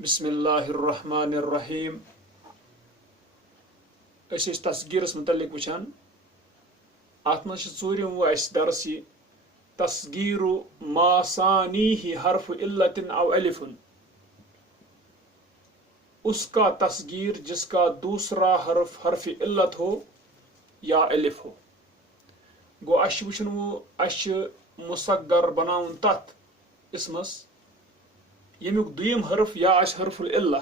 بسم اللہ الرحمن الرحیم تصغیرس متعلق وچھان ات مز ژوٗرِم اَسہِ درس یہ تصغیر ما ثانیہ حرف علت او الف اس کا تصغیر جس کا دوسرا حرف علت ہو یا الف ہو گو اَسہِ چھُ وٕچھُن اَسہِ چھُ مصغر بناوُن تتھ اسمس ییٚمیُک دوٚیِم حرف یا آسہِ حرف العلہ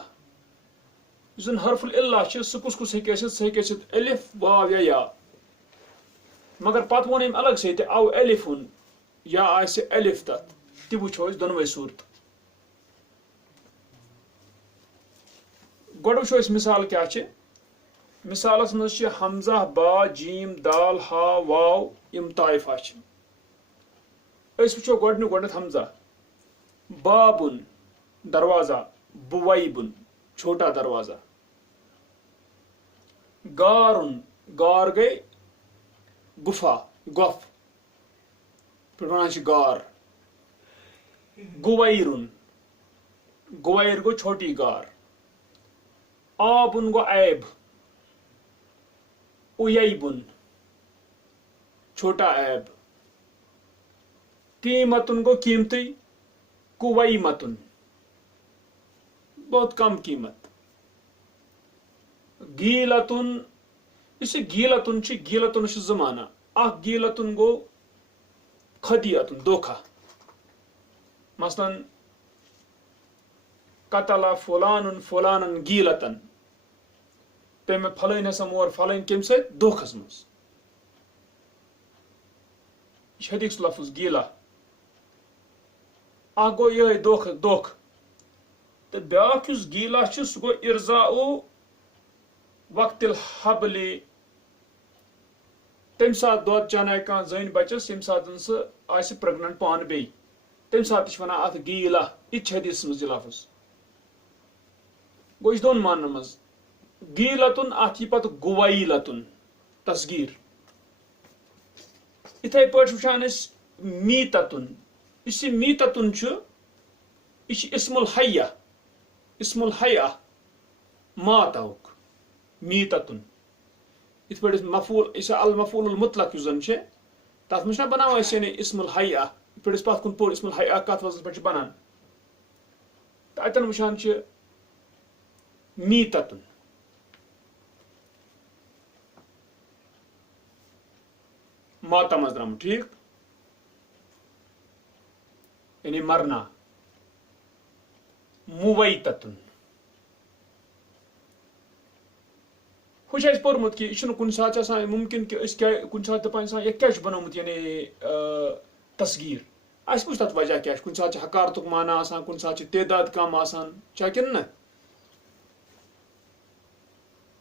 یُس زن حرف العلہ چھُ سُہ کُس ہیٚکہِ ٲسِتھ سُہ ہیٚکہِ ٲسِتھ الف واو یا مگر پتہٕ ووٚن أمۍ الگ سے تہِ او الفُن یا آسہِ الف تتھ تہِ وٕچھو أسۍ دۄنوَے صوٗرتہٕ گۄڈٕ وٕچھو أسۍ مِثال کیٛاہ چھِ مِثالس منٛز چھِ حمزہ با جیٖم دال ہا واو یِم طائفہ چھِ أسۍ وٕچھو گۄڈنیُک حمزہ بابُن دروازہ بویبُن چھوٹا دروازہ گارُن گار گئی گفا گۄپھ پٲٹھۍ وَنان چھِ گار گویرُن گویر گوٚو چھوٹی گار آبُن گوٚو عیب اُییبُن چھوٹا عیب قیمتُن گوٚو قیمتی قویمتُن بہت کم قیمت گیلتُن یُس یہِ گیلتُن چھُ گیلتُنس چھِ زٕ معنی اکھ گیلتُن گوٚو خدیعتُن دھوکھا مثلاً قتل فلانُن فلانن گیلتن تٔمۍ پھلٲنۍ ہسا مور پھلٲنۍ کمہِ سۭتۍ دھوکھس منٛز یہِ چھُ حدیث لفظ گیلا اکھ گوٚو یِہوٚے دھوکھٕ تہٕ بیٛاکھ یُس گیلا چھُ سُہ گوٚو اِرزاؤ وقتِ الحبلِ تمہِ ساتہٕ دۄد چانایہِ کانٛہہ زٔنۍ بچس ییٚمہِ ساتہٕ سُہ آسہِ پریگننٹ پانہٕ بیٚیہِ تمہِ ساتہٕ تہِ چھِ ونان اتھ گیلا یہِ تہِ چھِ حدیثس منٛز یہِ لفظ گوٚو یہِ چھُ دۄن معنن منٛز گیلتُن اتھ یی پتہٕ گویلتُن تصغیٖر یِتھے پٲٹھۍ وٕچھان أسۍ میٖتتُن یُس یہِ میٖتتُن چھُ یہِ چھُ اسم الحیا ماتاہُک میٖتتُن یِتھ پٲٹھۍ أسۍ مفعوٗل یُس المفعوٗل المطلق یُس زن چھِ تتھ منٛز چھِنہ بناوان أسۍ یعنی اسم الحیا یِتھ پٲٹھۍ أسۍ پتھ کُن پوٚر اسم الحیا کتھ وزنس پٮ۪ٹھ چھُ بنان تہٕ اتٮ۪ن وٕچھان چھِ میٖتتُن ماتا منٛز درٛامُت ٹھیٖک یعنی مرنا مویتتُن ہُہ چھُ اَسہِ پوٚرمُت کہِ یہِ چھُنہٕ کُنہِ ساتہٕ آسان مُمکِن کہِ أسۍ کیٛاہ کُنہِ ساتہٕ دپان انسان یتھ کیٛازِ چھُ بنومُت یعنی تصغیٖر اَسہِ وٕچھ تتھ وجہ کیٛاہ چھُ کُنہِ ساتہٕ چھُ حکارتُک معنی آسان کُنہِ ساتہٕ چھُ تعداد کم آسان چھا کِنہٕ نہ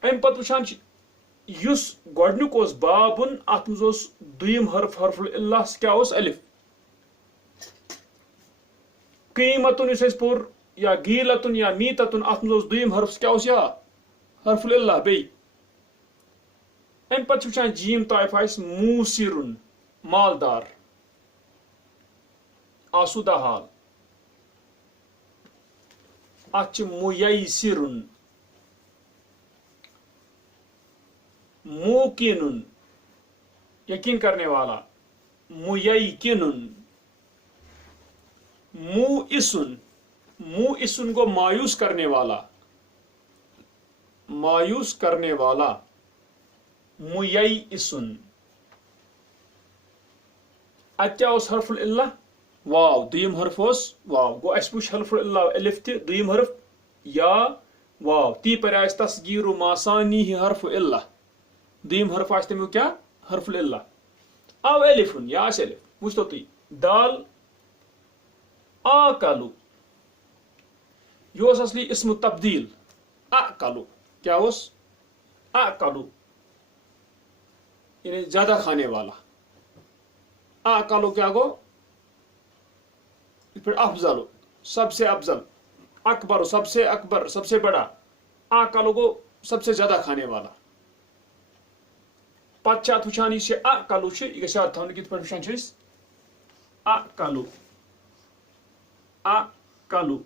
امہِ پتہٕ وٕچھان چھِ یُس گۄڈنیُک اوس بابُن اتھ منٛز اوس دوٚیِم حرف العلہ سُہ کیٛاہ اوس الف قیمتُن یُس اَسہِ پوٚر یا گیلتُن یا میٖتتُن اتھ منٛز اوس دوٚیِم حرف سُہ کیٛاہ اوس حرف العلہ بیٚیہِ امہِ پتہٕ چھِ وٕچھان جیٖم طائفہ اَسہِ موٗسِرُن مالدار آسوٗدہ حال اتھ چھِ مُیسِرُن موقِنُن یقین کرنے والا مُیقِنُن موئسُن موئسُن گوٚو مایوس کرنے والا مُیئسُن اتہِ کیٛاہ اوس حرف العلہ واو دوٚیِم حرف اوس واو گوٚو اَسہِ وٕچھ حرف العلہ الف تہِ دوٚیِم حرف یا واو تی پرِ آسہِ تصغیٖر ما ثانیہ حرف علہ دوٚیِم حرف آسہِ تمیُک کیٛاہ حرف العلہ او الفُن یا آسہِ الف وٕچھتو تُہۍ دال آکلو یہِ اوس اصلی اسم تبدیٖل اکلو کیٛاہ اوس اکلو یعنی زیادہ کھانے والا اکلو کیٛاہ گوٚو یِتھ پٲٹھۍ افضل سب سے افضل اکبر سب سے اکبر سب سے بڑا اکلو گوٚو سب سے زیادہ کھانے والا پتہٕ چھِ اتھ وٕچھان یُس یہِ اکلو چھُ یہِ گژھِ یاد تھاونہٕ کِتھ پٲٹھۍ وٕچھان چھِ أسۍ اکلو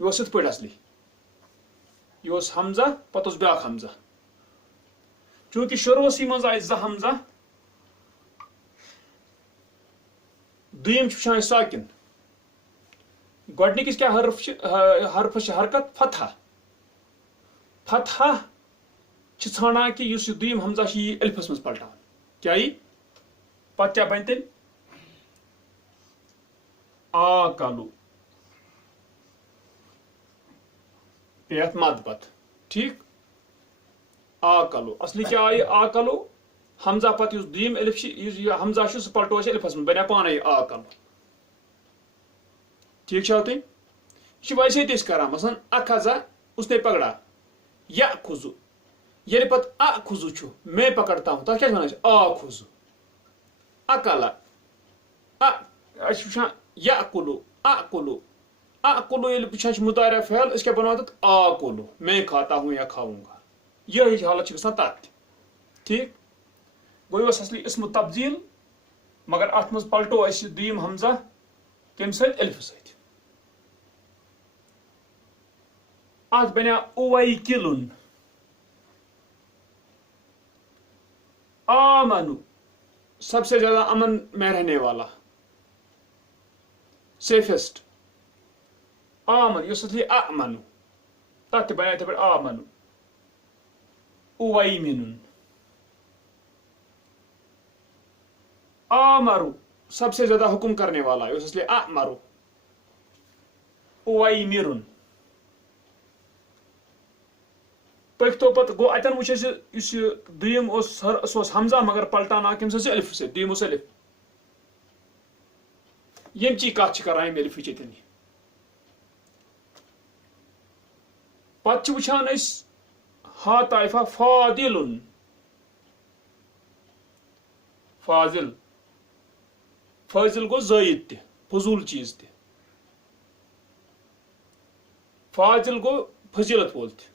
یہ یِتھ پٲٹھۍ اصلی یہ حمزہ پتہٕ بیٛاکھ حمزہ چوٗنٛکہِ شروٗعسٕے منٛز آیہِ 2 حمزہ دوٚیِم چھُ وٕچھان أسۍ ساکِن گۄڈنِکِس کیٛاہ حرفس چھِ حرکت فتحہ فتحہ چھِ ژھانڈان کہِ یُس یہِ دوٚیِم حمزہ چھِ یہِ الفس منٛز پلٹاوُن کیٛاہ یی پتہٕ کیٛاہ بنہِ تیٚلہِ آکلو پیٚیہِ اَتھ مد پتہٕ ٹھیٖک آکلو اصلی کیٛاہ آیہِ آکلو حمزہ پتہٕ یُس دوٚیِم الف چھِ یُس یہِ حمزہ چھُ سُہ پلٹو أسۍ الفس منٛز بنیٛاو پانے آکلو ٹھیٖک چھا تۄہہِ یہِ چھِ ویسے تہِ أسۍ کران مثلاً اکھزا اسنے پکڑا یا کھُزو ییٚلہِ پتہٕ کھُزو چھُ میں پکڑتا ہوں تتھ کیٛاہ چھِ ونان أسۍ کھُزو اکلا أسۍ چھِ وٕچھان یا کُلو کُلو کُلو ییٚلہِ وٕچھان چھِ مُضارع فعل أسۍ کیٛاہ بناوان تتھ کُلو میں کھاتا ہوں یا کھاؤں گا یہے حالت چھِ گژھان تتھ ٹھیٖک گوٚو یہِ اوس اصلی اسمُ تبدیٖل مگر اتھ منٛز پلٹو اسہِ دوٚیِم حمزہ کمہِ سۭتۍ الفہٕ سۭتۍ اتھ بنیٛاو اویکلُن آمنو سب سے زیادہ امن میں رہنے والا سیفسٹ آمن یُس اصلی امنو تتھ تہِ بنیٛاو یِتھے پٲٹھۍ آمنو اویمنُن آمرو سب سے زیادہ حکم کرنے والا یُس اصلی امرو اویمرُن پٔکۍتو پتہٕ گوٚو اتٮ۪ن وٕچھ اسہِ یُس یہِ دوٚیِم اوس سُہ اوس حمزہ مگر پلٹان آو کمہِ سۭتۍ الفہٕ سۭتۍ دوٚیِم اوس الف ییٚمچی کتھ چھِ کران ییٚمہِ الفٕچ ییٚتٮ۪ن پتہٕ چھِ وٕچھان أسۍ ہا طایفہ فاضلُن فاضل فٲضل گوٚو زٲید تہِ فضوٗل چیٖز تہِ فاضل گوٚو فضیلت وول تہِ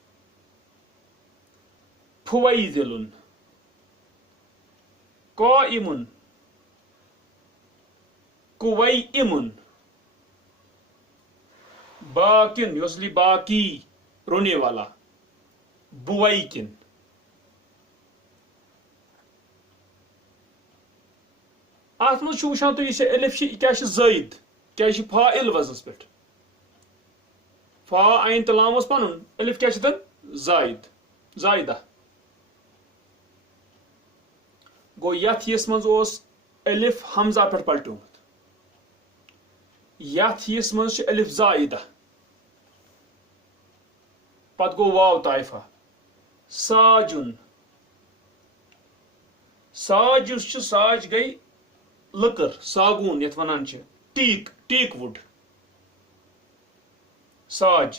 فویضلُن قائمُن قویمُن باقin یہِ اوس اصلی باقی رونے والا بویکن اتھ منٛز چھُ وٕچھان تُہۍ یُس یہِ الف چھِ یہِ کیٛاہ چھِ زٲید کیٛازِ چھِ فاعل وزنس پٮ۪ٹھ فا عین تہٕ لام اوس پنُن الف کیٛاہ چھِ تن زایدہ گوٚو یتھ یِس منٛز اوس الف حمزہ پٮ۪ٹھ پلٹیومُت یتھ یِس منٛز چھِ الف زائدہ پتہٕ گوٚو واو طایفہ ساجُن ساج یُس چھُ ساج گٔے لٔکٕر ساگوٗن یتھ ونان چھِ ٹیٖک وُڈ ساج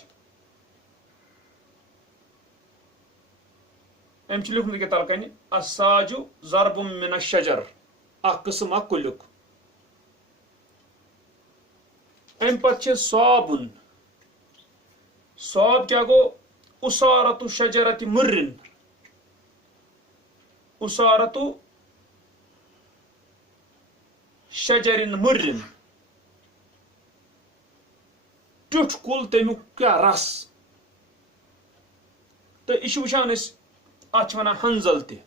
أمۍ چھُ لیوٗکھمُت ییٚکیٛاہ تلہٕ کنہِ الساجُ ضربٌ من الشجر اکھ قٕسم اکھ کُلیُک امہِ پتہٕ چھِ صابُن صاب کیٛاہ گوٚو اُسارتُ شجرتِ مُرِن اُسارتُ شجرن مُرِن ٹیوٚٹھ کُل تمیُک کیٛاہ رس تہٕ یہِ چھِ وٕچھان أسۍ اتھ چھِ ونان ہنزل تہِ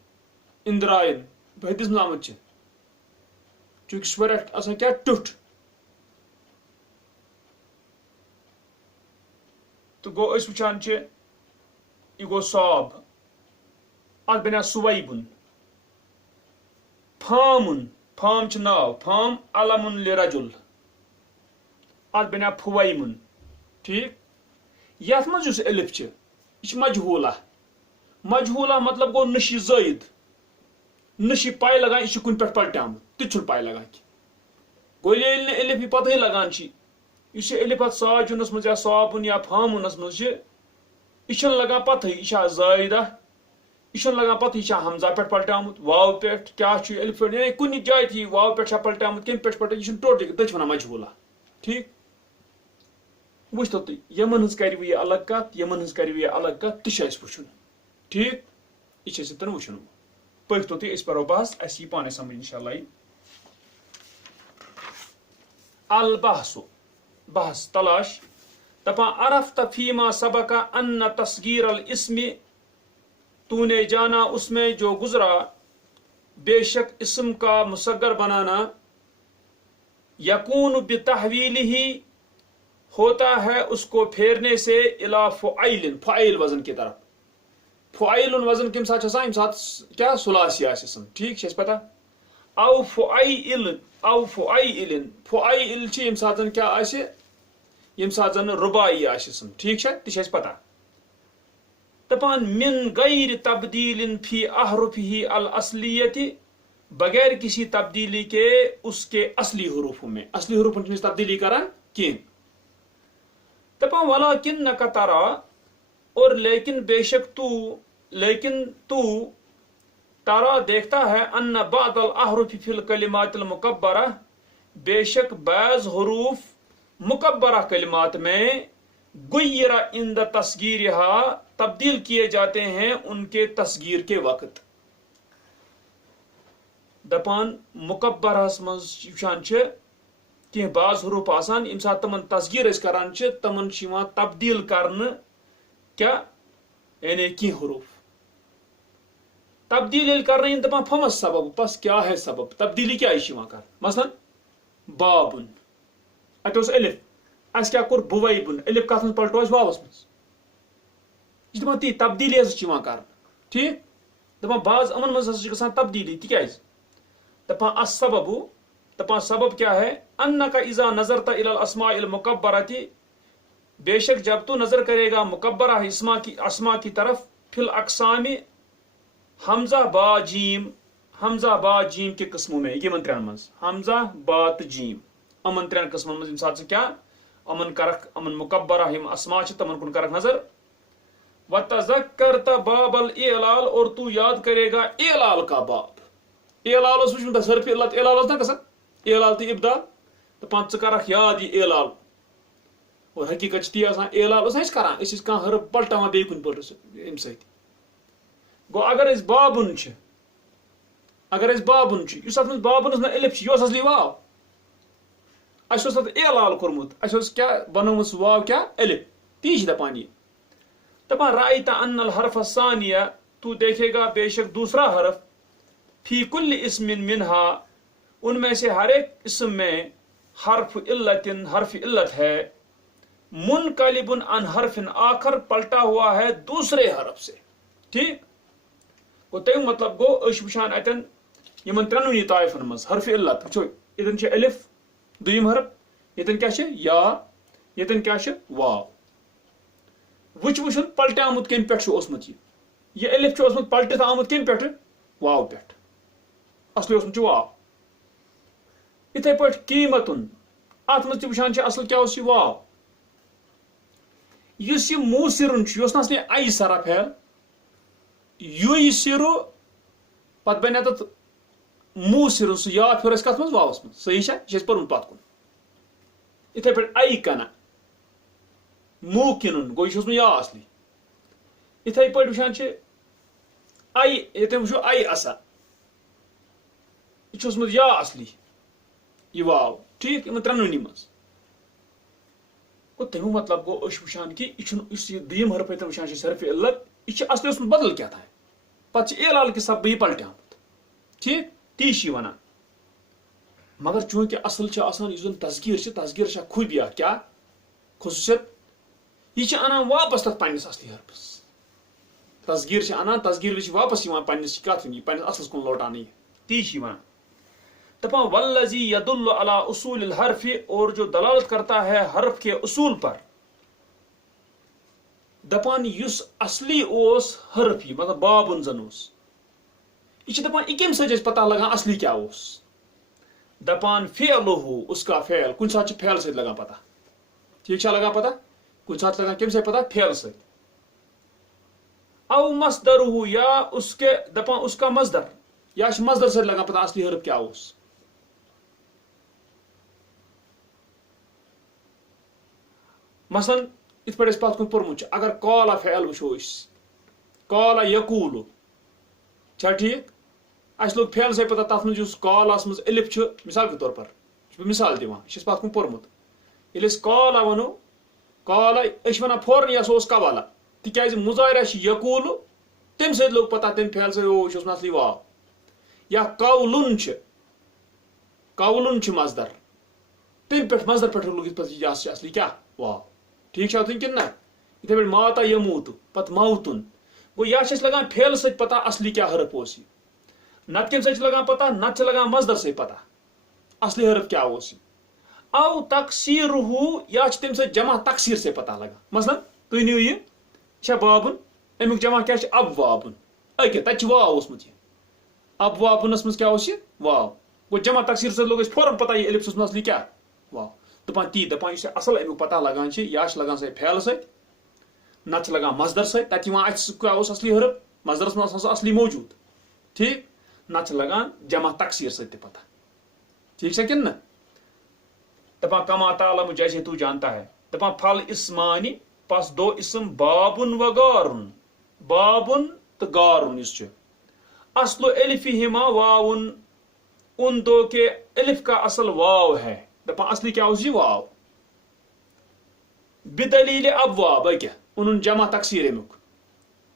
اندرایِن بٔحدِس منٛز آمُت چھِ چوٗنٛکہِ سُہ چھُ واریاہ آسان کیٛاہ ٹیوٚٹھ تہٕ گوٚو أسۍ وٕچھان چھِ یہِ گوٚو صاب اتھ بنیٛاو سُویبُن فامُن فام چھُ ناو فام علمُن لِرجُل اتھ بنیٛاو فُویمُن ٹھیٖک یتھ منٛز یُس الف چھِ یہِ چھِ مجہوٗلہ مطلب گوٚو نہ چھِ یہِ زٲید نہ چھِ یہِ پاے لگان یہِ چھُ کُنہِ پٮ۪ٹھ پلٹیومُت تہِ چھُنہٕ پاے لگان کینٛہہ گوٚو ییٚلہِ نہٕ الف یہِ پتہٕے لگان چھِ یُس یہِ الف اتھ ساجُنس منٛز یا صابُن یا فامُنس منٛز چھِ یہِ چھُنہٕ لگان پتہٕے یہِ چھا زٲیدہ یہِ چھُنہٕ لگان پتہٕ یہِ چھا حمزہ پٮ۪ٹھ پلٹیومُت واو پٮ۪ٹھ کیٛاہ چھُ الف پٮ۪ٹھ یعنی کُنہِ جایہِ تہِ یہِ واو پٮ۪ٹھ چھا پلٹیومُت کمہِ پٮ۪ٹھ یہِ چھُنہٕ ٹوٹلی تٔتھۍ چھِ ونان مجہوٗلہ ٹھیٖک وٕچھتو تُہۍ یِمن ہٕنٛز کرِ وٕ یہِ الگ کتھ یِمن ہٕنٛز کرِ وٕ یہِ الگ کتھ تہِ چھُ اسہِ وٕچھُن ٹھیٖک یہِ چھِ اسہِ ییٚتٮ۪ن وٕچھُن پٔکۍتو تُہۍ أسۍ پرو بحث اسہِ یی پانے سمجھ انشاءاللہ یہِ البحثُ بحث تلاش دپان عرفت فیما سبق ان تصغیر الاسم، تو نے جانا اس میں جو گزرا بے شک اسم کا مصغر بنانا، یکون بتحویلہ ہوتا ہے اس کو پھیرنے سے، الی فعیل، فعیل وزن کی طرف. فعیل وزن کم ساتھ آسان، یم سات کیا ثلاثی آسہِ اسم، ٹھیک چھِ پتہ. او فعیل، او فعیل، فعیل چھ یم سات کیا آسہِ، یم سات زن رباعی آسہِ اسم، ٹھیک چھا، تہ چھِ پتہ. دپان من غیر تبدیل فی احرفہ الاصلیت، بغیر کسی تبدیلی کے اس کے اصلی حروفوں میں، اصلی حروفوں میں تبدیلی کران کین. دپان ولیکنک ترا، اور لیکن بے شک تو، لیکن تو ترا دیکھتا ہے، ان بعض الاحرف فی الکلمات المکبرہ، بے شک بعض حروف مکبرہ کلمات میں، غیر عند تصغیرها، تبدیل کیے جاتے ہیں ان کے تصغیر کے وقت. دپان مکبرہس مز وچھان چھ کہ بعض حروف آسان یم سات تمن تصغیر اس کران چھ تمن چھ یوان تبدیل کرنے کیا، یعنی کی حروف تبدیل کرنے دپان فمس سبب، پس کیا ہے سبب تبدیلی کیا کر. مثلا بابن ات الف، اس کیا کور بویبن، الف کت من پلٹو اس واوس مز، یہ دپان تی تبدیلی کر، ٹھیک. دپان بعض امن مز گژھان تبدیلی، تکیاز دپان السبب، دپان سبب کیا ہے، انک اذا نظرت الى الاسماء المکبرۃ، بے شک جب تو نظر کرے گا مکبرہ اسما کی طرف، فی الاقسام، حمزہ با جیم، حمزہ با جیم کے قسموں میں، یہ ترین مز حمزہ با تو جیم، امن ترین قسموں مز سات سے کیا، امن کرک، امن مکبرہ یم اسما چھ تمن کن کرک نظر. وتذکرت باب الاعلال، اور تو یاد کرے گا اعلال کا باب. اعلال اس وچ بس حرف علت اعلال اس نہ گژھان، اعلال تو ابدال، تو پانچ ژٕ کرکھ یاد یہ اعلال، اور حقیقت تی آسان اعلال اس کران، اس کانٛہہ حرف پلٹاوان بیٚیہِ کُنہِ پٲٹھۍ امہِ سۭتۍ. گو اگر اس بابن چھ، اگر اس بابن چھ، یُس اتھ منٛز بابنس نہ الف چھ، یہ اوس اصلی واو، اس اوس اتھ اعلال کوٚرمُت، اس اوس کیا بنٲومٕژ واو کیا الف، تی چھِ دپان یہ. دپان رأیت ان الحرف الثانیہ، تو دیکھے گا بے شک دوسرا حرف، فی کل اسم منہا، ان میں سے ہر ایک اسم میں، حرف علت، حرف علت ہے، منقلب عن حرف آخر، پلٹا ہوا ہے دوسرے حرف سے، ٹھیک. گو تمیک مطلب گو اس وچھان اتن یمن ترنونی طائفن مز حرف علت، وچھو یتن چھ الف دویم حرف، یتن کیا چھ یا، یتن کیا چھ واو. وچھن پلٹے آمت کم پہ اوسمت، یہ الف اوسمت پلٹت آمت کم پہ، واو پہ، اصلی اوسمت واو. اتھے پہ قیمتن، ات مز وچھان اصل کیا اس واو. اس یہ موسرن اس اصلی آئی سرا پھیل، یو سرو پتہ بنیا تت موسرن، سہ یا پھر کت مز واوس مز، صحیح یہ پورمت پت کن. اتھے پہ آئی کنا، موکنن گو یہ یا اصلی. اتھے پہ وچھان آئی، یتن وچھو آئی اصا، یہ اوسمت یا اصلی یہ واو، ٹھیک. یمن ترنونی مز گو تمیک مطلب گو اس وچھان کہ یہ دیم حرف یتن وچھان حرف علت، یہ اصلی اوسمت بدل کیا تھا، پتہ اعلال کے سبب یہ پلٹے آمت، ٹھیک. تی ونان. مگر چونکہ اصل آسان اس تصغیر، تصغیر خوبیہ کیا خصوصیت، یہ انان واپس تک پنس اصلی حرفس. تصغیر انان، تصغیر واپس پنس کت پنس اصلس کن لوٹان، تی ونان. دپان والذی یدل علی اصول الحرف، اور جو دلالت کرتا ہے حرف کے اصول پر. دپان یس اصلی اوس حرف، مطلب بابن زن اوس، یہ دپان یہ کم سۭتۍ پتہ لگان اصلی کیا اوس. دپان فعلہ، اس کا فعل، کن سات فعل سۭتۍ لگان پتہ، ٹھیک لگان پتہ، کن سات لگان کم سۭتۍ پتہ، فعل سۭتۍ. او مصدرہ، یا اس کے دپان اس کا مصدر، یا مصدر سۭتۍ لگان پتہ اصلی حرف کیا اوس. مثلا ات پہ پت کن پورمت اگر قالا فعل وچھو، قالا یقول چھا ٹھیک، اس لوگ فعل سے پتہ تر مز قالاس مز الف مثال کے طور پر مثال دان، یہ پت کن پورمت. یل قالا ونو قال ايش ونا فورن يا سوس قوالا تكاز مضارع يقول تم سيد لوگ پتہ تم پھیل سے وہ چھس اصلی واو یا قولن مصدر تم پہ مصدر پہ لوگ پتہ اصلی کیا واو ٹھیک چھا تم کن نہ اتھے پہ ماتا یموت پت موتن گو یا چھس لگان پھیل سے پتہ اصلی کیا حرف اوس نت کم سے لگان پتہ نت لگان مصدر سے پتہ اصلی حرف کیا اوس او تقصیرہ یا تم سے جمع تقصیر سے پتہ لگا مثلا تھی نیو یہ چھا بابن امیک جمع کیا ابوابن اکے تت واو اوسمت یہ ابوابنس مز کیا اوس یہ واو گو جمع تقصیر سے لوگ فوراً پتہ یہ الف اصلی کیا واو دپان تی دپان اس اصل امیک پتہ لگان یا لگان سے پھیل سے نت لگان مصدر سے تت کیا اوس اصلی حرف مصدرس مز اصلی موجود ٹھیک نت لگان جمع تقصیر سے پتہ ٹھیک ہے کن نہ دپان کما تعلم جیسے تو جانتا ہے دپان پھل اسمانی پس دو اسم بابن و گارن بابن تو گارن اس اصل الفہما واون ان دو کے الف کا اصل واو ہے دپان اصلی کیا اس واو بدلیل ابواب کیا ان جمع تقصیر امیک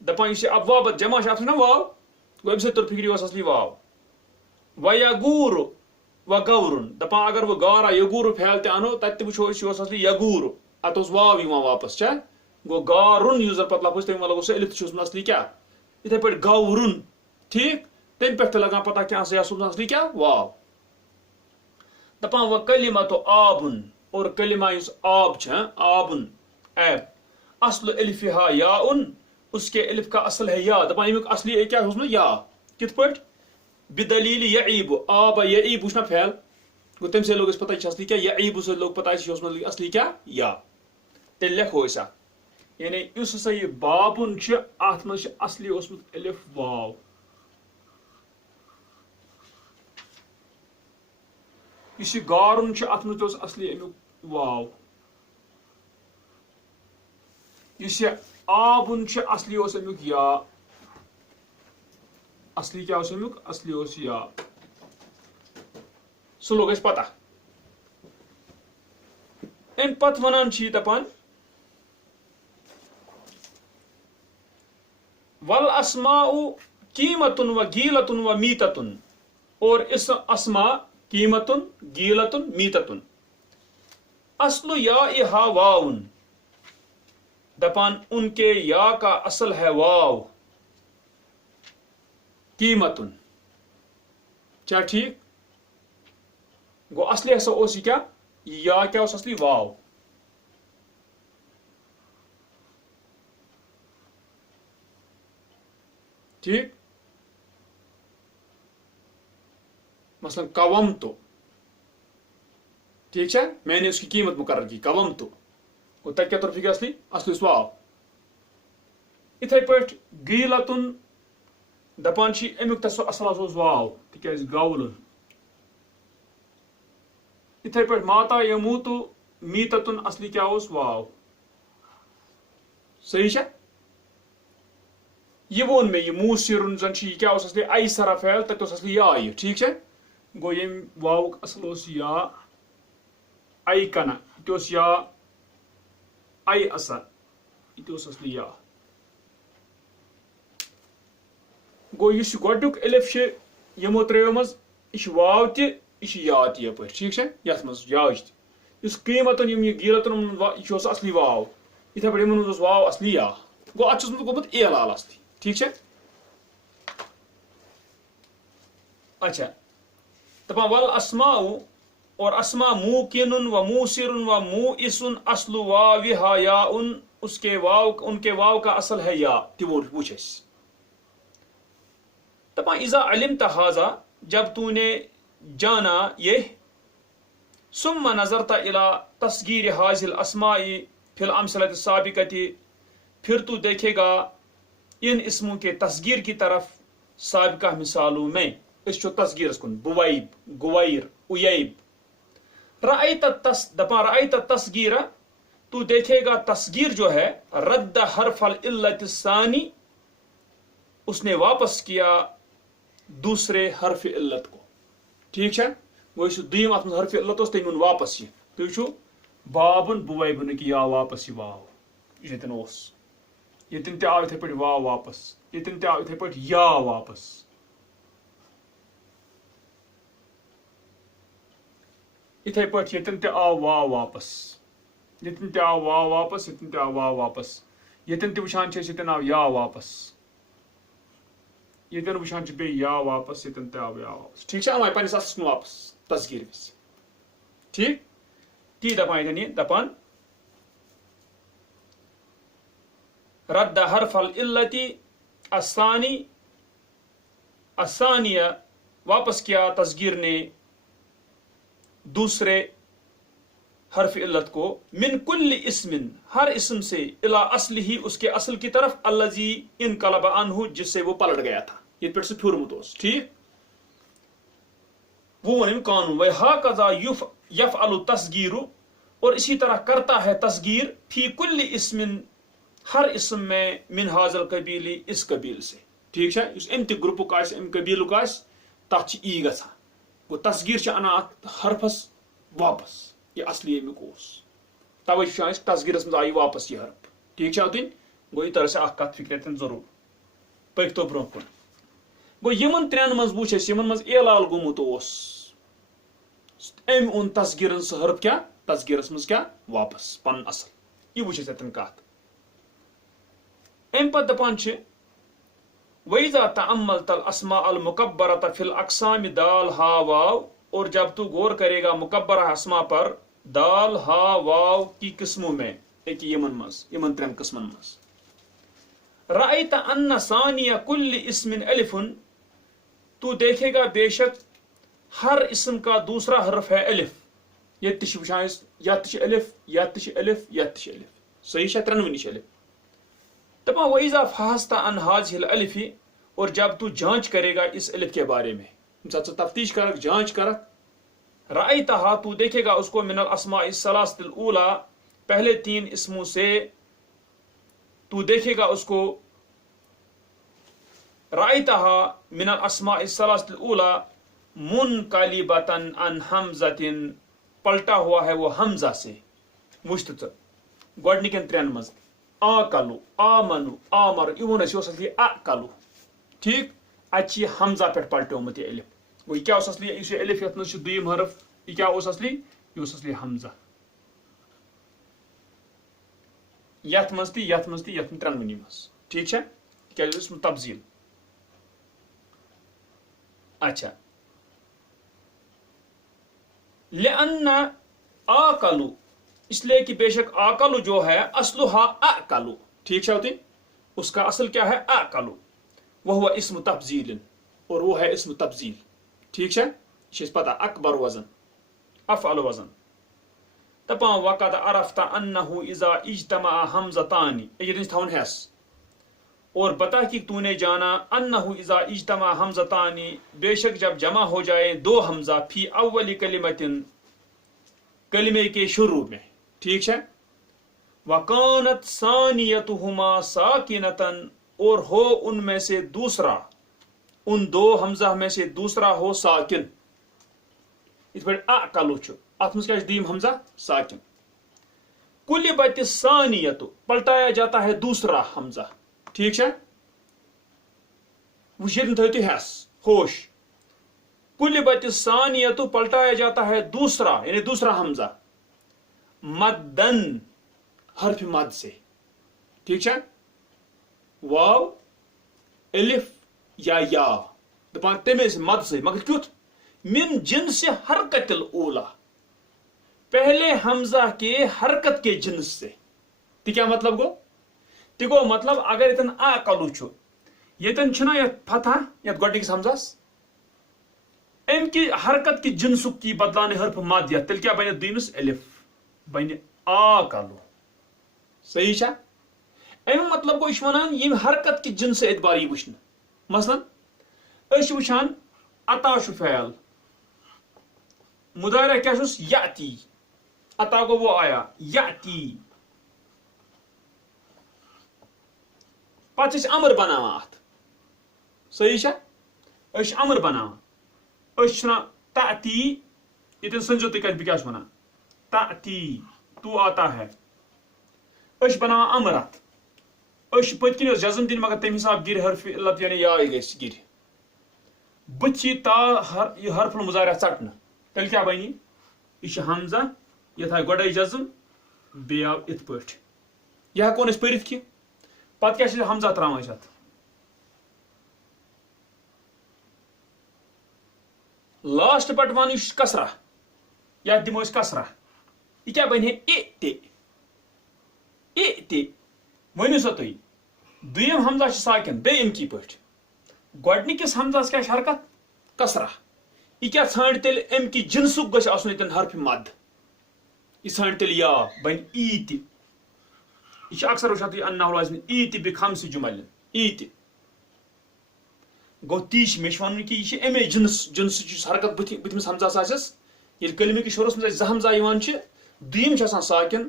دپان اس ابواب جمع شاف نا واو گو ام سے تر فکری اس اصلی واو و یغور و گورن دپان اگر وہ گارا یغور پھیل تے انو تت وچھو اس اصلی یغور ات اس واو یوان واپس چا گو گارن یوزر پتہ لفظ تم والا اس الف چھس اصلی کیا اتھے پہ گورن ٹھیک تم پہ لگان پتہ کیا سے اصلی کیا واو دپان و کلمۃ آبن اور کلمہ اس آب چھ آبن ایب اصل الفہا یا اس کے الف کا اصل ہے یا دپان امیک اصلی کیا ہوس یا کت پٹ بدلیل یعیب آب یعیب وچنا پھیل گو تم سے لوگ اس پتہ اصلی کیا یعیب سے لوگ پتہ اصلی کیا یا تیل لکھو ایسا یعنی اس ہسا یہ بابن چھ ات مز اصلی اوسمت الف واو اس گارن چھ ات مز اصلی امیک واو اس آبن چھ اصلی اوس امیک یا اصلی کیا اوس امیک اصلی اوس یا سو لوگ اس پتہ ان پت ونان چھ دپان والاسماء قیمتن و گیلتن و میتتن اور اس اسماء قیمتن گیلتن میتتن اصل یا اہا واون دپان ان کے یا کا اصل ہے واو قیمتن کیا ٹھیک گو اصلی ایسا اوسی کیا یا کیا اس اصلی واو ٹھیک مثلا قوم تو ٹھیک ہے میں نے اس کی قیمت مقرر کی قوم تو تک کیا طرف کی اصلی واو اتھے پٹ گیلتن دپان چھ امیک تس اصل واو تکیاز گولن اتھے پٹ ماتا یموت میتتن اصلی کیا اوس واو صحیح ہے یہ وون میں یہ موسرن زن چھ کیا اوس اصلی ای سرا فعل تک اوس اصلی یا یہ ٹھیک ہے گو یم واو اصل اوس یا ای کنا یہ اوس یا ای اثر یہ اوس اصلی یا گو یہ گوڈک الف چھ یمو تریو مز یہ واو تہ یہ یا تہ یہ پہ ٹھیک ہے یت مز یاج تہ اس قیمتن یم یہ گیلتن یہ اوس اصلی واو اتھے پہ یمن اوس واو اصلی یا گو ات چھس گومت اعلال اصلی ٹھیک ہے اچھا دپان والاسماء اور اسماء موقن و موسر و موئسن اصل واوہا یا اس کے واو ان کے واو کا اصل ہے یا تیور وچ اس دپان اذا علمت هذا جب تو نے جانا یہ ثم نظرت الى تصغیر هذه الاسماء فی الامثلة السابقة پھر تو دیکھے گا ان اسموں کے تصغیر کی طرف سابقہ مثالوں میں اس چو تصغیر کن بوائب گوائر اویب رأیت التصغیر تو دیکھے گا تصغیر جو ہے رد حرف العلت الثانی اس نے واپس کیا دوسرے حرف علت کو ٹھیک ہے وہ اس دویم ات حرف علت اس تمن واپس یہ تو چھو بابن بوے بنک یا واپس یہ واو یتن اوس یتن تہ آو اتھے پٲٹھۍ واو واپس یتن تہ آو اتھے پٲٹھۍ یا واپس اتھے پٲٹھۍ یتن تہ آو واو واپس یتن تہ آو واو واپس یتن تہ آو واو واپس یتن تہ وٕچھان چھِ أسۍ یتن آو یا واپس یتن وٕچھان چھِ بیٚیہِ یا واپس یتن تہ آو یا واپس ٹھیٖک چھا وۄنۍ پننِس اَتھس کُن واپس تصغیٖر وِزِ ٹھیٖک تی دپان یتن یہِ دپان رد حرف العلتی الثانیہ واپس کیا تصغیر نے دوسرے حرف علت کو من کل اسم ہر اسم سے الی اصل ہی اس کے اصل کی طرف الذی انقلب عنہ جس سے وہ پلٹ گیا تھا یہ پھر سے پھرمت اوس ٹھیک وہ ون قانون وہکذا یفعل التصغیر اور اسی طرح کرتا ہے تصغیر فی کل اسم ہر اسم میں من حاضر قبیل اس قبیل سے ٹھیک ہے اس ام تہ گروپک آس ام قبیلک آس تتھ چھ ای گژھان گو تصغیر چھ انا اتھ حرفس واپس یہ اصلی امیک اوس توے چھ اس تصغیرس مز آئی واپس یہ حرف ٹھیک چھا دن گو یہ طرح سے اخ کت فکر ضرور پکتو برو کن گو یمن ترین مز وچھ اس یمن مز اعلال گومت اوس ام اون تصغیرن سہ حرف کیا تصغیرس مز کیا واپس پن اصل یہ وچھ اس اتن کت ام پتہ دپان چھ وَإِذَا تَأَمَّلْتَ الْأَسْمَاءَ الْمُكَبَّرَةَ فِي الْأَقْسَامِ دال ہا واو اور جب تو غور کرے گا مکبرہ اسما پر دال ہا واو کی قسموں میں ایک یمن ترین قسمن مز رأیت ان ثانیہ کل اسم الف تو دیکھے گا بے شک ہر اسم کا دوسرا حرف ہے الف یہ تش وچھان یا تش الف یا تش الف یا تش الف صحیح ہے ترنونی الف تبا وَإِذَا فَحَصْتَ عَنْ هَذِهِ الْأَلِفِ اور جب تو جانچ کرے گا اس الف کے بارے میں جب تفتیش کرک جانچ کرک رأیتها تو دیکھے گا اس کو من الاسماء الثلاثة الاولى پہلے تین اسموں سے تو دیکھے گا اس کو رأیتها من الاسماء الثلاثة الاولى منقلبة عن حمزة پلٹا ہوا ہے وہ حمزہ سے مشتت گوڈنکن ترین مز آکلو آمنو آمر یہ اصلی اکلو ٹھیک اتہ حمزہ پہ پلٹومت یہ الف وہ کیا اصلی اس الف یت مز دویم حرف یہ کیا اصلی یہ اصلی حمزہ یت مز تہ یت مز تہ یت ترنونی مز ٹھیک ہے کیا اسم تبذیل اچھا لأن آکلو اس لیے کہ بے شک آکلو جو ہے اصلھا اکلو ٹھیک ہے اس کا اصل کیا ہے اکلو وہ اسم تبذیل اور وہ ہے اسم تبذیل ٹھیک ہے یہ پتہ اکبر وزن افعل وزن تپا وقد عرفت انه اذا اجتمع حمزتان یہ تھون ہس اور بتا کہ تو نے جانا انه اذا اجتمع حمزتان بے شک جب جمع ہو جائے دو حمزہ فی اول کلمۃ کلمے کے شروع میں ٹھیک ہے وَقَانَتْ ثَانِيَتُهُمَا سَاكِنَةً اور ہو ان میں سے دوسرا ان دو حمزہ میں سے دوسرا ہو ساکن اس پر اعقلو چھو اتمس کیا دیم حمزہ ساکن قُلِبَتِ الثَّانِيَةُ پلٹایا جاتا ہے دوسرا حمزہ ٹھیک ہے وہ شیرن تھوتی ہے ہوش قُلِبَتِ الثَّانِيَةُ پلٹایا جاتا ہے دوسرا یعنی دوسرا حمزہ مدن حرف مد سے ٹھیک ہے واو الف یا دپان تمے سے مد سے مگر کیت من جنس حرکت الاولا پہلے حمزہ کے حرکت کے جنس سے تی کیا مطلب گو تی گو مطلب اگر اتن اقلو چھو یتن چھنا یت فتح یت گوڈنکس حمزس ام کی حرکت کی جنسک کی بدلانے حرف مد یا تیل کیا بنے دیمس الف بنے آکلو صحیح چھا ام مطلب گو اشوانان یم حرکت کی جنس اعتباری وچھن مثلا اش وچھان عطا شو فعل مضارع کیا چھس یاتی عطا گو وہ آیا یاتی پتہ امر بناوان ات صحیح چھا اش امر بناوان اش چھنا تاتی یتن سنجو تہ کت بہ کیا ونان تاتی تو آتا ہے اش بنا امرت اش پت کن جزم دن مگر تم حساب گر حرف علت یعنی یا گھس گر بچی تا یہ حرف المضارع ژٹنہ تیل کیا بنی یہ حمزہ یہ آئی گۄڈے جزم بیٚیہِ آو اتھ پٲٹھۍ یہ ہیٚکون أسۍ پٔرِتھ کہِ پتہٕ کیاہ چھِ حمزہ تراوان أسۍ اتھ لاسٹ پٮ۪ٹھ ون یہِ کسرہ یتھ دِمو أسۍ کسرہ یہِ کیاہ بنہِ اِ تہِ ؤنِو سا تُہۍ دوٚیِم حمزہ چھُ ساکن بیٚیہِ اَمکی پٲٹھۍ گۄڈنِکِس حمزس کیاہ چھِ حرکت کسرہ یہ کیا ژھانڈِ تیٚلہِ اَمہِ کہِ جنسُک گژھِ آسُن ییٚتٮ۪ن حرفِ مد یہ ژھانڈِ تیٚلہِ یا بنہِ ای تہِ یہ چھُ اکثر وٕچھان تُہۍ انہُ لازمی ای تہِ بخمس جمل ای تہِ گوٚو تی چھِ مےٚ چھُ وَنُن کہِ یہِ چھِ اَمے جنسٕچ یُس حرکت بٕتھمِس حمزس آسٮ۪س ییٚلہِ کلمہٕ شروٗعس منٛز اَسہِ زٕ حمزہ یِوان چھِ دوٚیِم چھِ آسان ساکن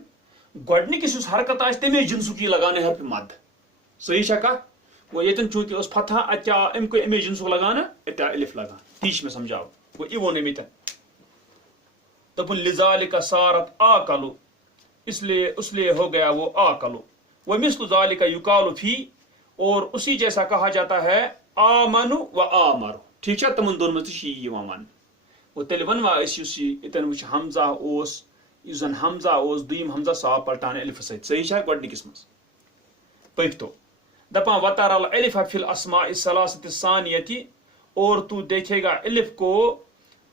گۄڈنِکِس یُس حرکت آسہِ تَمے جنسُک یی لگاونہٕ حرفِ مد صحیح چھا کتھ گوٚو ییٚتٮ۪ن چوٗنٛکہِ ٲس فتحہ اَتہِ کیاہ آو اَمہِ اَمے جنسُک لگاونہٕ اَتہِ آو الف لگان تی چھِ مےٚ سمجھاو گوٚو یہِ ووٚن أمۍ ییٚتٮ۪ن دوٚپُن لذالِکَ سارت آکلو اس لیے ہو گیا وہ آکلو ومثل ذالک یقال فی اور اسی جیسا کہا جاتا ہے آمن و آمر ٹھیک ہے تمن دون مز تھی یوان ون وہ تیل ونوا اس یس اتن وچ حمزہ اوس یس زن حمزہ اوس دویم حمزہ سا پلٹان الف سۭتۍ صحیح چھا گۄڈنِکِس منٛز پٔکۍتو دپان وتر الالف فی الاسماء الثلاثة الثانیة اور تو دیکھے گا الف کو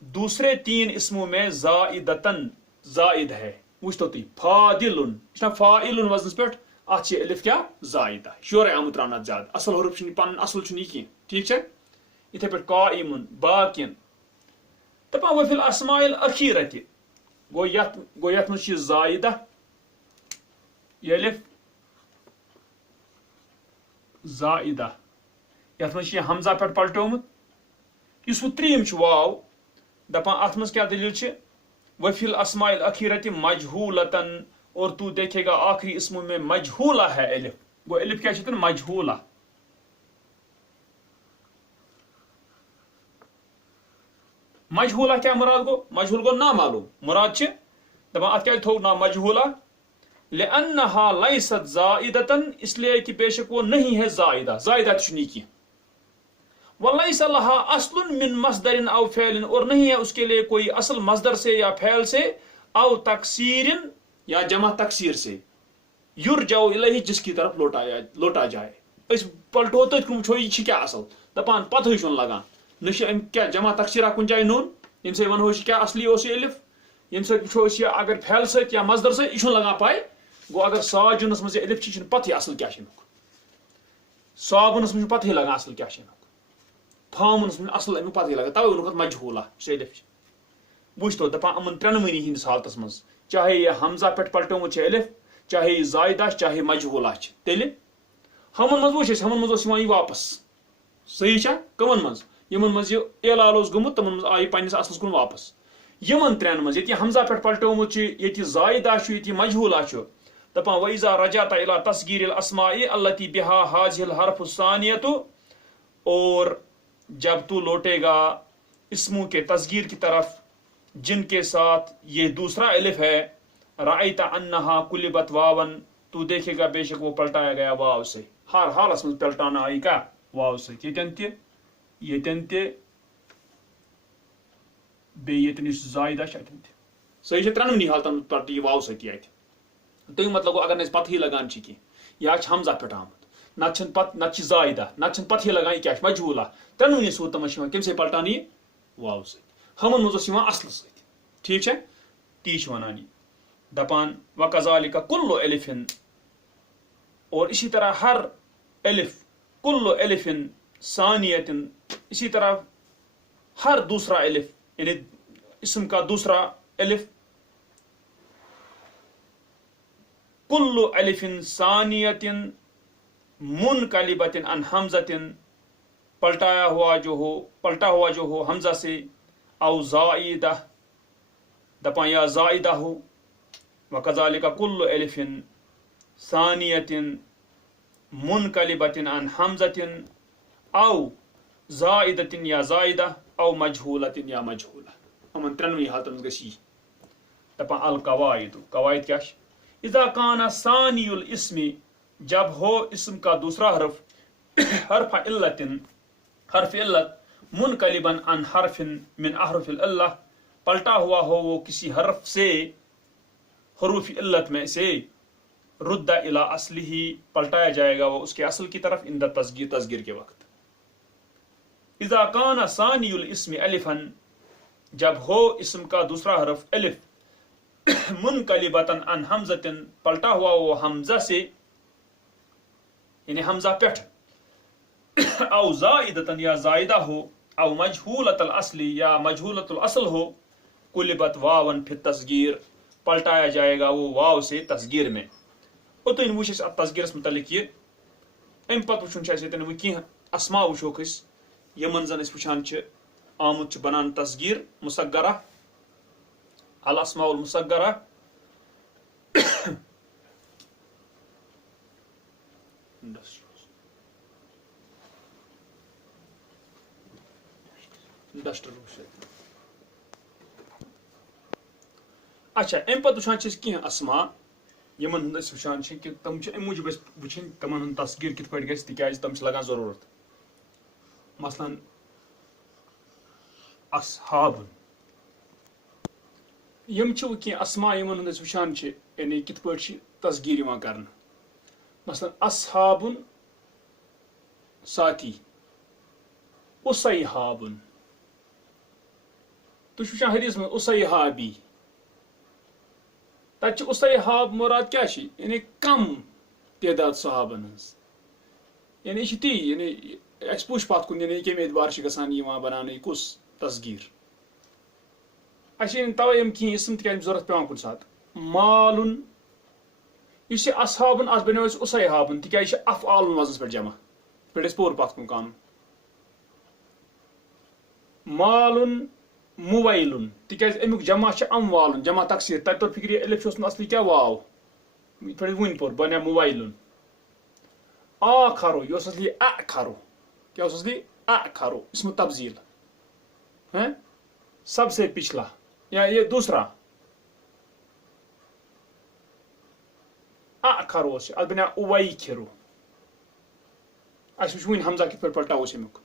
دوسرے تین اسموں میں زائدتن زائد ہے وچھتو تھی فادل فاعل وزنس پہ ات الف کیا زائدہ شورے آمت رانت زیادہ اصل حرف پن اصل یہ کی ٹھیک ہے اتھے پہ قائم باقین دپان وفی الاسماء الاخیرۃ گو یت مز زائدہ یہ الف زائدہ یت مز حمزہ پہ پلٹومت اس وہ تریم واو دپان ات مز کیا دلیل چھ وفی الاسماء الاخیرۃ مجہولتن اور تو دیکھے گا آخری اسموں میں مجہولہ ہے الف گو الف کیا چھتن مجہولہ مجہولہ کیا مراد گو مجہول گو نامعلوم مراد چھ دپان ات کیا تھو نا مجہولہ لانہا لیست زائدتن اس لیے کہ بے شک وہ نہیں ہے زائدہ زائدہ تشنی کی وَلَيْسَ لَهَا أَصْلٌ مِّن مَصْدَرٍ أَوْ فِعْلٍ اور نہیں ہے اس کے لیے کوئی اصل مصدر سے یا فعل سے او تکسیر یا جمع تکسیر سے یرجع الیہ جس کی طرف لوٹا جائے اس پلٹو تت کم چھو یہ کیا اصل دپان پتہ چھن لگان نش ام کیا جمع تکسیرہ کن جائے نون یم سے ونو کیا اصلی اوس الف یم سے چھو یہ اگر فعل سے یا مصدر سے یہ لگان پائے گو اگر ساجنس مز الف چھ پتہ اصل کیا چھنک صابنس مز پتہ لگان اصل کیا چھنک فامنس من اصل امیک پتہ لگا توے وونُکھ مجہولہ الف وچھتو دپان امن ترنوینی ہندس حالتس مز چاہے یہ حمزہ پہ پلٹومت چھ الف چاہے یہ زائدہ چاہے مجہولہ تیل ہمن مز وچھ ہمن مز یہ واپس صحیح چھا کمن مز یمن مز یہ اعلال گومت تمن مز آئی پنس اصلس کن واپس یمن ترین مز یہ حمزہ پہ پلٹومت یہ زائدہ یہ مجہولہ دپان وَإِذَا رَجَعْتَ إِلَى تَصْغِيرِ الْأَسْمَاءِ الَّتِي بِهَا هَذِهِ الْحَرْفُ الثَّانِيَةُ اور جب تو لوٹے گا اسموں کے تصغیر کی طرف جن کے ساتھ یہ دوسرا الف ہے رأیت انہا قلبت واون تو دیکھے گا بے شک وہ پلٹایا گیا واو سے ہر حالس میں پلٹانا آئی کا واو سے یتن تے بے یتن زائدہ شتن تے صحیح ہے ترنونی حالتن پلٹ یہ واو سے کیا تھے تو مطلب گو اگر نس پتہ ہی لگان چھ کی یا حمزہ پہ آمت نت زائدہ نت پتہ لگان یہ کیا مجہولہ ترنونی صورت مز کم سے پلٹان یہ واو ست ہمن مز اصل ست ٹھیک ہے تی ونان دپان وکذالک کل الف اور اسی طرح ہر الف کل الف ثانیت اسی طرح ہر دوسرا الف یعنی اسم کا دوسرا الف کل الف ثانیت منقلبت عن حمزۃ پلٹا ہوا جو ہو حمزہ سے او زائدہ دپان یا زائدہ ہو وکذالک کل الف ثانیت منقلبت عن حمزۃ او زائدۃ یا زائدہ او مجہولۃ یا مجہولہ امن ترنوی حالتن گسی دپان القواعد قواعد کیا اذا کان ثانی الاسم جب ہو اسم کا دوسرا حرف حرف علت منقلبا عن حرف من احرف العلہ پلٹا ہوا ہو وہ کسی حرف سے حروف علت میں سے رد الى اصلہ پلٹایا جائے گا وہ اس کے اصل کی طرف عند تصغیر کے وقت. اذا کان ثانی الاسم الفا جب ہو اسم کا دوسرا حرف الف منقلبتا عن حمزۃ پلٹا ہوا وہ حمزہ سے یعنی حمزہ پیٹھ او زائدتا یا زائدہ ہو او مجہولۃ الاصل یا مجہولۃ الاصل ہو قلبت واون فی التصغیر پلٹایا جائے گا وہ واو سے تصغیر میں. اوتن وچ اس تصغیرس متعلق یہ ام پتہ وچھن چھ اسے تن کی اسماء وچھوک اس یمن زن اس وچھان چھ آمد چھ بنان تصغیر مصغرہ الاسماء المصغرہ اچھا ام پتہ وچھان چھ کی اسماء یمن اس وچھان چھ کہ تم چھ ام موجب وچھن تمن ہن تصغیر کت پٹ گژھِ تکیاز تم چھ لگان ضرورت. مثلا اصحاب یم چھ کی اسماء یمن ہن اس وچھان چھ یعنی کت پٹ چھ تصغیر یوان کرن. مثلا اصحاب ساتھی اصیحاب تو وچھان حدیث میں اصیحابی تچ اصیحاب مراد کیا چھ یعنی کم تعداد صحابن ہنز یعنی یہ تی یعنی اس پوچھ پات کن یعنی کم اعتبار چھ گژھان یوان بنانے کس تصغیر اچھا توے یم کی اسم تک ضرورت پیوان کن سات مال اس اصحابن اس بنو اس اصیحابن تک یہ افعال وزنس پہ جمع پہ پور پات کن کام مال مویل تکیاز امیک جمع اموال جمع تقسیر تر تو فکر الف اصلی کیا واو پھر ون پور بنیا مویل آخرو یہ اصلی اخرو کیا اصلی اخرو اسم تبذیل ہے سب سے پچھلا یا یہ دوسرا اخرو سے ال بنیا اویکھرو اس وچھ ون حمزہ کت پہ پلٹا اس امیک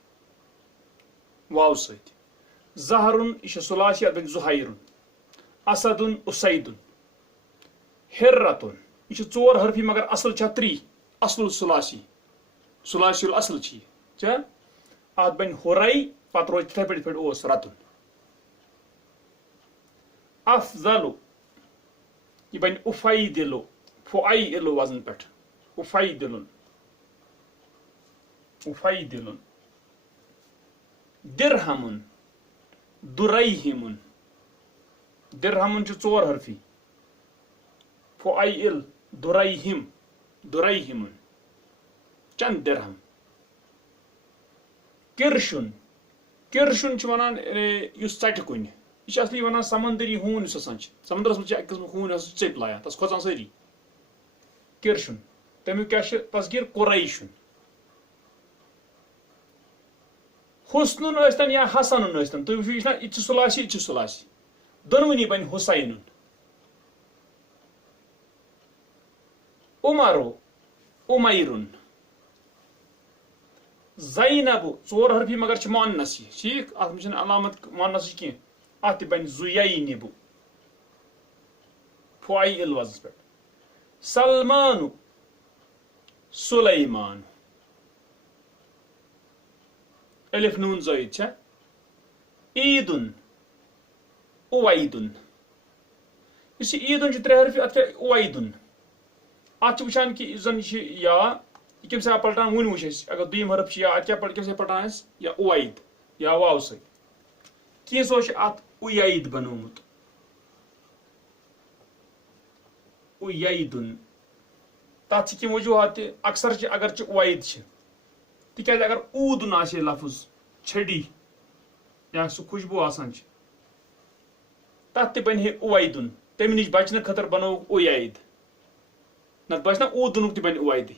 واو ست زہر یہ ثلاثی بن زہیر اسد اسید ہرۃ یہ ژور حرفی مگر اصل چھ تری اصل ثلاثی ثلاثی الاصل چھ ات بن ہرائی پتہ روز تتھے پہ اس رتن افضل یہ بن افیدل فعیل وزن پہ افیدل افیدل درہم دریہم درہم چھ ژور حرفی فعیل دریہم دریہم چند درہم کرشن کرشن چھ ونان یس ژٹہ کن یہ اصلی ونان سمندری ہون اس آسان سمندرس مجھ اک قسم ہون ژیپ لایا تس کھوژان ساری کرشن تمیک کیا تصغیر قریشن حسن ٲسۍتن یا حسن ٲسۍتن تُہۍ وٕچھو یہ چھُ ثلاثی یہ چھُ ثلاثی دۄنوٕنی بنہِ حسین عمرو عمیرن زینب ژور حرفی مگر چھ مؤنث یہ ٹھیک اتھ منٛز چھنہٕ علامت مؤنث کینٛہہ اتھ تہِ بنہِ زُیینب فعیل وزنس پٮ۪ٹھ سلمان سلیمان الف نون زائد چھا عیدن اویدن اس عیدن چھ ترے حرفی ات اویدن ات چھ وچھان کہ زن یا یہ کم سے پلٹان ون وچھ اگر دویم حرف یا ات کیا کم سے پلٹان یا اوید یا واو سی کینسو ات اوید بنومت اویدن تات کی وجوہات اکثر اگر اوید تکیاز اگر اودن آسے لفظ چھڑی یا سہ خوشبو آسان تت تہ بنہ اویدن تمہ نش بچنے خاطر بنو اوید نت بچ نا اودنک تہ بن اوید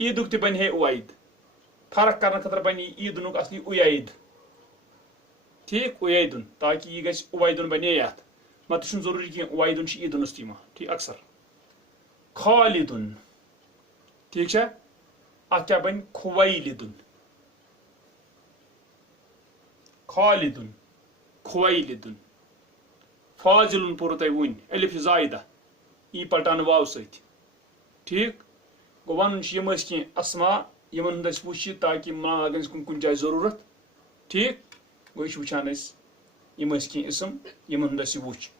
عیدک تہ بن اوید فرق کرنے خاطر بن عیدنک اصلی اوید ٹھیک اویدن تاکہ یہ گژھِ اویدن بنے یتھ مت چھُنہٕ ضروٗری کینٛہہ واحدُن چھُ عیٖدُنَس تہِ یِوان ٹھیٖک اکثر خالدُن ٹھیٖک چھا اَتھ کیٛاہ بَنہِ کھویلدُن خالدُن کھویلدُن فاضلُن پوٚرُو تۄہہِ وٕنۍ الف چھِ زایدہ ای پلٹاونہٕ واو سۭتۍ ٹھیٖک گوٚو وَنُن چھُ یِم ٲسۍ کینٛہہ اسما یِمن ہُنٛد أسۍ وٕچھ تاکہِ ما لگن اَسہِ کُنہِ جایہِ ضروٗرت ٹھیٖک گوٚو یہِ چھُ وٕچھان أسۍ یِم ٲسۍ کینٛہہ اسم یِمن ہُنٛد اَسہِ یہِ وٕچھ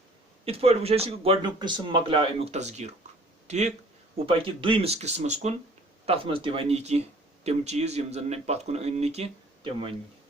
یِتھ پٲٹھۍ وٕچھ اَسہِ گۄڈٕنیُک قٕسم مۄکلیو امیُک تذکیٖرُک ٹھیٖک وۄنۍ پَکہِ دوٚیمِس قٕسمَس کُن تَتھ منٛز تہِ وَنہِ یہِ کینٛہہ تِم چیٖز یِم زَن پَتھ کُن أنۍ نہٕ کینٛہہ تِم وَنہِ